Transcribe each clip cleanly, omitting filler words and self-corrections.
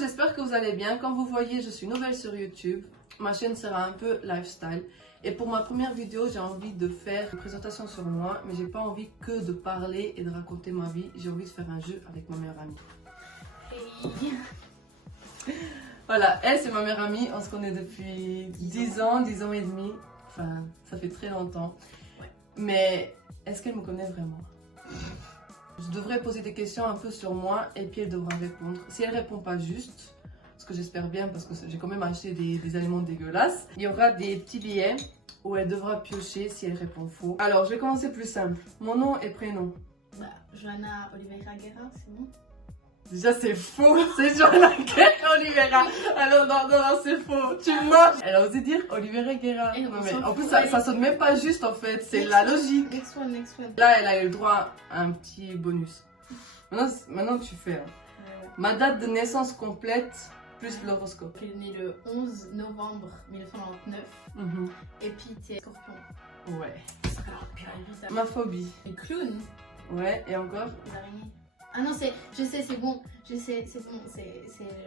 j'espère que vous allez bien. Comme vous voyez, je suis nouvelle sur YouTube. Ma chaîne sera un peu lifestyle. Et pour ma première vidéo, j'ai envie de faire une présentation sur moi, mais j'ai pas envie que de parler et de raconter ma vie. J'ai envie de faire un jeu avec ma meilleure amie. Hey. Voilà, elle c'est ma meilleure amie. On se connaît depuis 10 ans et demi. Enfin, ça fait très longtemps. Ouais. Mais est-ce qu'elle me connaît vraiment? Je devrais poser des questions un peu sur moi et puis elle devra répondre. Si elle répond pas juste, ce que j'espère bien parce que j'ai quand même acheté des aliments dégueulasses, il y aura des petits billets où elle devra piocher si elle répond faux. Alors, je vais commencer plus simple. Mon nom et prénom. Bah, Johanna Oliveira Guerra, c'est bon. Déjà, c'est faux. C'est Johanna Guerra Oliveira. Alors, non, c'est faux. Tu manges. Elle a osé dire Oliveira Guerra. Et Non, on mais s'en en plus, fout, ça sonne même pas juste en fait. C'est la logique. Next one. Là, elle a eu le droit à un petit bonus. Maintenant tu fais. Ma date de naissance complète plus l'horoscope. Elle est née le 11 novembre 1999. Et puis, t'es scorpion. Ouais. Évidemment. Ma phobie. Et clown. Ouais, et encore. Les araignées. Ah non, je sais, c'est bon. Je sais, c'est bon. C'est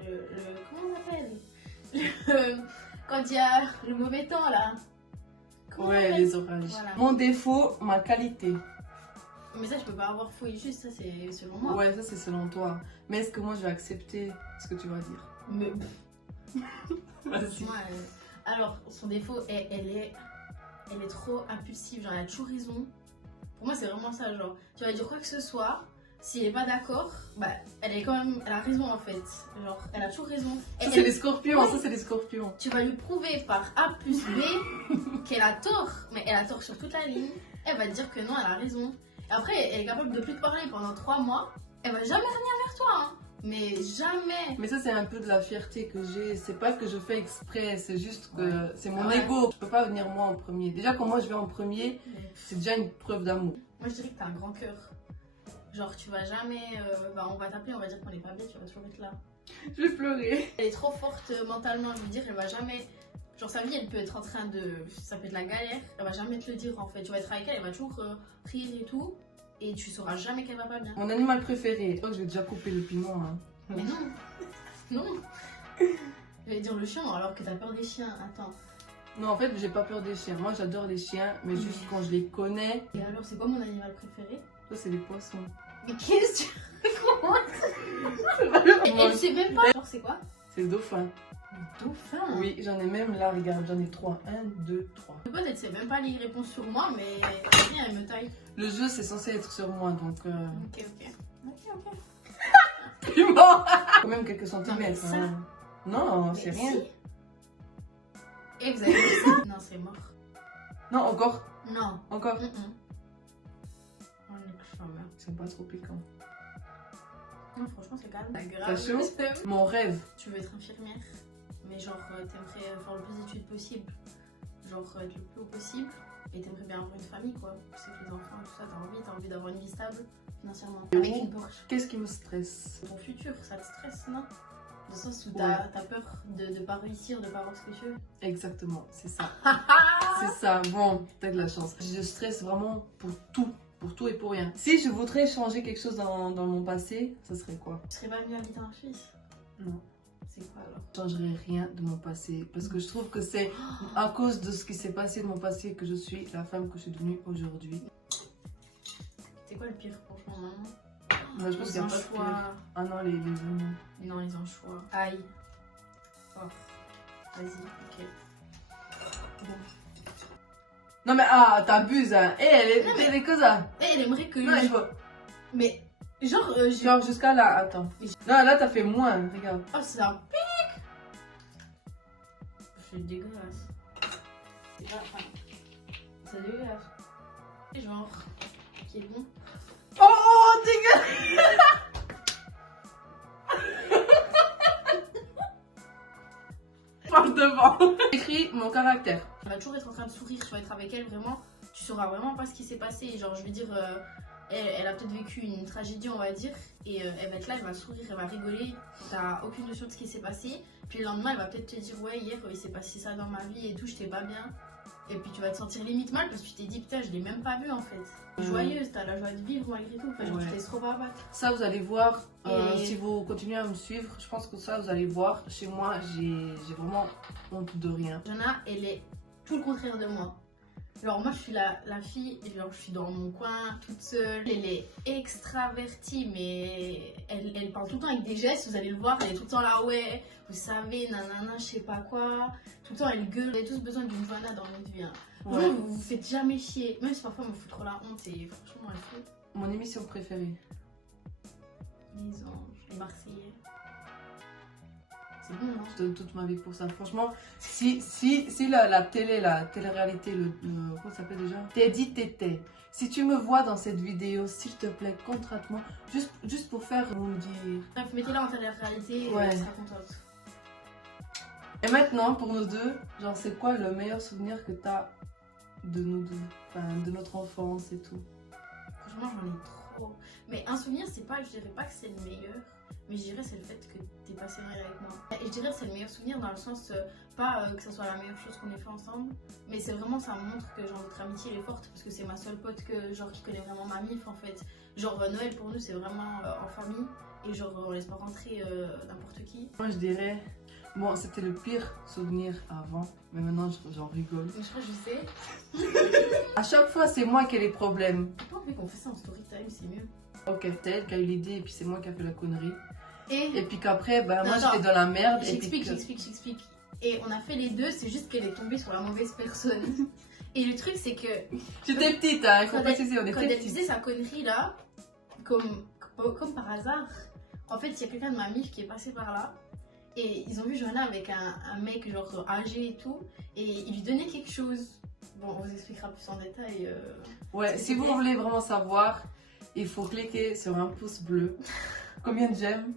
le. Comment on appelle quand il y a le mauvais temps là. Comment on Ouais, appelle les orages. Voilà. Mon défaut, ma qualité. Mais ça, je peux pas avoir faux et juste, ça c'est selon moi. Ouais, ça c'est selon toi. Mais est-ce que moi je vais accepter ce que tu vas dire? Mais Vas-y. moi, alors, son défaut, elle est trop impulsive. Genre, elle a toujours raison. Pour moi, c'est vraiment ça. Genre, tu vas dire quoi que ce soit. Si elle est pas d'accord, bah, elle a raison en fait. Genre, elle a toujours raison. Ça c'est les scorpions, Ouais. ça c'est les scorpions. Tu vas lui prouver par A plus B qu'elle a tort, mais elle a tort sur toute la ligne. Elle va te dire que non, elle a raison. Et après, elle est capable de plus te parler pendant 3 mois. Elle va jamais revenir vers toi, hein. Mais jamais. Mais ça c'est un peu de la fierté que j'ai. C'est pas que je fais exprès, c'est juste que c'est mon Ouais. ego. Je peux pas venir moi en premier. Déjà quand moi je vais en premier, c'est déjà une preuve d'amour. Moi, je dirais que t'as un grand cœur. Genre, tu vas jamais. Bah, on va t'appeler, on va dire qu'on est pas bien, tu vas toujours être là. Je vais pleurer. Elle est trop forte mentalement, je veux dire, elle va jamais. Genre, sa vie, elle peut être en train de. Ça peut être la galère, elle va jamais te le dire en fait. Tu vas être avec elle, elle va toujours rire et tout. Et tu sauras jamais qu'elle va pas bien. Mon animal préféré. Oh, je vais déjà couper le piment. Hein. Mais non. Non. Je vais dire le chien alors que t'as peur des chiens. Attends. Non, en fait, j'ai pas peur des chiens. Moi, j'adore les chiens, mais juste quand je les connais. Et alors, c'est quoi mon animal préféré? Ça, c'est les poissons. Mais qu'est-ce que tu racontes? Elle sait même pas. Genre, c'est quoi? C'est le dauphin. Le dauphin. Oui, j'en ai même là, regarde, j'en ai 3. 1, 2, 3. Le pote, elle sait même pas les réponses sur moi, mais rien, elle me taille. Le jeu, c'est censé être sur moi, donc. Ok. Piment. Quand même quelques centimètres. ça- Hein. Non, c'est Mais rien. si. Et vous avez vu ça? Non, c'est mort. Non, encore. Non. Encore. On est plus fort, là. C'est pas trop piquant. Non, franchement, c'est calme. T'as chaud? Mon rêve. Tu veux être infirmière, mais genre, t'aimerais faire le plus d'études possible. Genre, être le plus haut possible. Et t'aimerais bien avoir une famille, quoi. Tu sais que les enfants, tout ça, t'as envie d'avoir une vie stable financièrement. Avec une Porsche. Qu'est-ce qui me stresse? Ton futur, ça te stresse, non? Dans le sens où Ouais. t'as peur de pas réussir, de pas avoir ce que tu veux. Exactement, c'est ça. C'est ça. Bon, t'as de la chance. Je stresse vraiment pour tout et pour rien. Si je voudrais changer quelque chose dans mon passé, ça serait quoi? Tu serais pas mieux habiter en Suisse? Non. C'est quoi alors? Je changerais rien de mon passé parce que je trouve que c'est à cause de ce qui s'est passé de mon passé que je suis la femme que je suis devenue aujourd'hui. C'est quoi le pire, franchement, maman? Moi, je pense qu'il n'y a pas de pire. Ah non, les animaux. Non, les anchois. Aïe. Oh. Vas-y, ok. Bon. Non mais t'abuses hein. Eh, elle est que ça. Eh, elle aimerait que. Non, il faut. Mais, genre, Genre jusqu'à là, attends. Non, là t'as fait moins, regarde. Oh, c'est un pic! C'est dégueulasse. C'est pas. Enfin, c'est dégueulasse. Et genre, qui est bon. Oh, dégueulasse. Parle devant. Écris mon caractère. Elle va toujours être en train de sourire, tu vas être avec elle, vraiment. Tu sauras vraiment pas ce qui s'est passé. Genre, je veux dire, elle a peut-être vécu une tragédie, on va dire. Et elle va être là, elle va sourire, elle va rigoler. T'as aucune notion de ce qui s'est passé. Puis le lendemain, elle va peut-être te dire, ouais, hier, il s'est passé ça dans ma vie et tout, j'étais pas bien. Et puis tu vas te sentir limite mal parce que tu t'es dit putain je l'ai même pas vu en fait. Joyeuse, t'as la joie de vivre malgré tout. Enfin, genre, tu te laisses trop pas abattre. Ça vous allez voir, Et- si vous continuez à me suivre, je pense que ça vous allez voir. Chez moi j'ai vraiment honte de rien. Jana, elle est tout le contraire de moi. Genre moi je suis la fille, genre je suis dans mon coin toute seule. Elle est extravertie mais elle parle tout le temps avec des gestes, vous allez le voir, elle est tout le temps là ouais, vous savez, nanana, je sais pas quoi. Tout le temps elle gueule, on a tous besoin d'une Jana dans notre vie. Hein. Ouais. Vous vous faites jamais chier, même si parfois elle me fout trop la honte et franchement elle fout. Mon émission préférée. Les anges, les Marseillais. C'est bon non? Je donne toute ma vie pour ça. Franchement, si la télé-réalité, comment ça s'appelle déjà? T'es dit t'étais. Si tu me vois dans cette vidéo, s'il te plaît, contrate-moi. Juste pour faire me dire. Bref, mettez-la en télé-réalité et Ouais. elle sera contente. Et maintenant, pour nous deux, genre, c'est quoi le meilleur souvenir que t'as de nous deux? Enfin, de notre enfance et tout. Franchement, j'en ai trop. Mais un souvenir, c'est pas, je dirais pas que c'est le meilleur, mais je dirais c'est le fait que t'es passé Noël avec moi. Et je dirais que c'est le meilleur souvenir dans le sens, pas que ça soit la meilleure chose qu'on ait fait ensemble, mais c'est vraiment, ça montre que genre notre amitié elle est forte parce que c'est ma seule pote que, genre, qui connaît vraiment ma mif en fait. Genre Noël pour nous c'est vraiment en famille et genre on laisse pas rentrer n'importe qui. Moi, je dirais. Bon, c'était le pire souvenir avant, mais maintenant j'en rigole. Mais je crois que je sais. À chaque fois, c'est moi qui ai les problèmes. J'ai pas envie qu'on fait ça en story time, c'est mieux. Ok, c'est elle qui a eu l'idée et puis c'est moi qui a fait la connerie. Et Et puis qu'après, bah, Non, moi attends. j'étais dans la merde. Et puis j'explique, que- j'explique. Et on a fait les deux, c'est juste qu'elle est tombée sur la mauvaise personne. Et le truc c'est que J'étais petite, hein, il faut Quand préciser, on quand était elle disait petites. sa connerie là, comme par hasard, en fait il y a quelqu'un de ma mif qui est passé par là. Et ils ont vu Johanna avec un mec genre âgé et tout. Et il lui donnait quelque chose. Bon, on vous expliquera plus en détail. Ouais, c'est si vous bien. voulez vraiment savoir, il faut cliquer sur un pouce bleu. Combien de j'aime?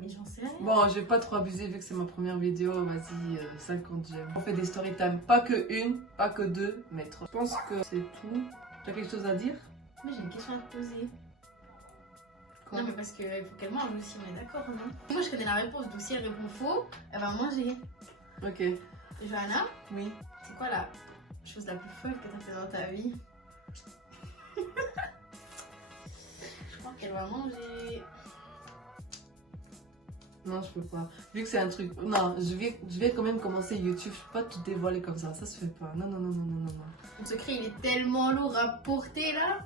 Mais j'en sais rien. Bon, je vais pas trop abuser vu que c'est ma première vidéo, vas-y, 50 j'aime. On fait des story time, pas que une, pas que deux, mais trois. Je pense que c'est tout. Tu as quelque chose à dire? Mais j'ai une question à te poser. Quoi? Non, mais parce qu'il faut qu'elle mange aussi, on est d'accord, non? Moi je connais la réponse, donc si elle répond faux, elle va manger. Ok, Et Johanna, oui. c'est quoi la chose la plus folle que t'as fait dans ta vie? Je crois qu'elle va manger. Non, je peux pas. Vu que c'est un truc. Non, je vais quand même commencer YouTube. Je peux pas tout dévoiler comme ça se fait pas. Non, non, non, non, non, non. Mon secret il est tellement lourd à porter là.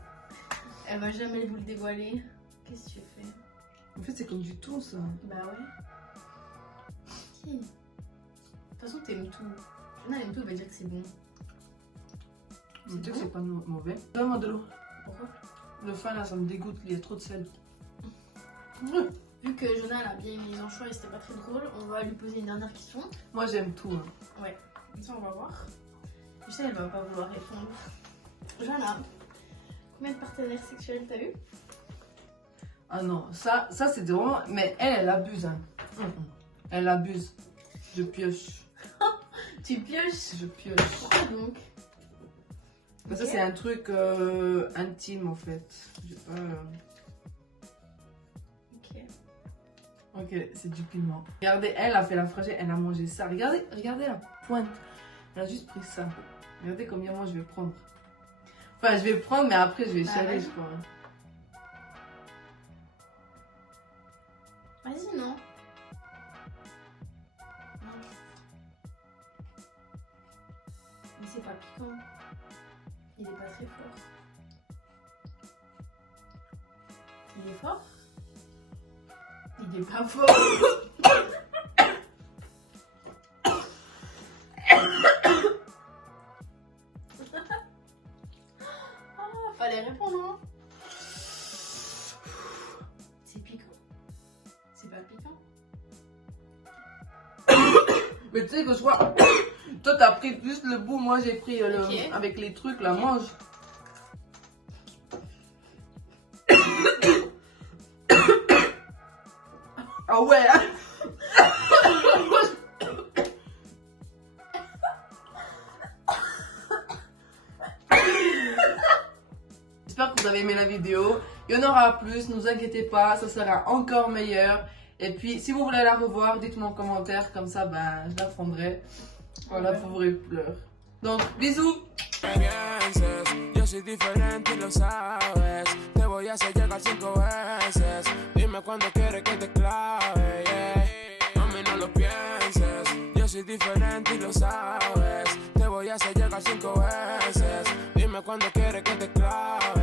Elle va jamais vous le dévoiler. Qu'est-ce que tu fais? En fait, c'est comme du tout ça. Bah ouais. Qui? De toute façon t'aimes tout. Johanna aime tout, elle va dire que c'est bon. Je dis que c'est pas mauvais. Donne-moi de l'eau. Pourquoi? Le fin là, ça me dégoûte. Il y a trop de sel. Vu que Johanna elle a bien aimé les anchois et c'était pas très drôle, on va lui poser une dernière question. Moi, j'aime tout. Hein. Ouais, comme ça on va voir. Je sais, elle va pas vouloir répondre. Johanna, combien de partenaires sexuels t'as eu? Ah non, ça c'est vraiment. Mais elle abuse. Hein. Elle abuse. Je pioche. Tu pioches? Je pioche. Pourquoi donc? Mais ça, Ok. c'est un truc intime en fait. J'ai pas. Ok. Ok, c'est du piment. Regardez, elle a fait la fragile, elle a mangé ça. Regardez la pointe. Elle a juste pris ça. Regardez combien moi je vais prendre. Enfin, je vais prendre, mais après je vais Bah, chialer, vas-y. je crois. Vas-y, non? Non. Mais c'est pas piquant. Il est pas très fort. Il est fort? Il est pas fort. Ah, fallait répondre, hein? C'est piquant? C'est pas piquant? Mais tu sais que je crois. Toi, t'as pris juste le bout, moi j'ai pris le. Ok. Avec les trucs là, mange. Ah ouais! Hein. J'espère que vous avez aimé la vidéo. Il y en aura plus, ne vous inquiétez pas, ça sera encore meilleur. Et puis, si vous voulez la revoir, dites-moi en commentaire, comme ça, ben, je la prendrai. Voilà, pour vos pleurs. Donc, bisous. Yo soy diferente y lo sabes. Te voy a hacer llegar 5 veces. Dime cuando quieres que te clave, yeah. Mami, no lo pienses. Yo soy diferente y lo sabes. Te voy a hacer llegar 5 veces. Dime cuando quieres que te clave.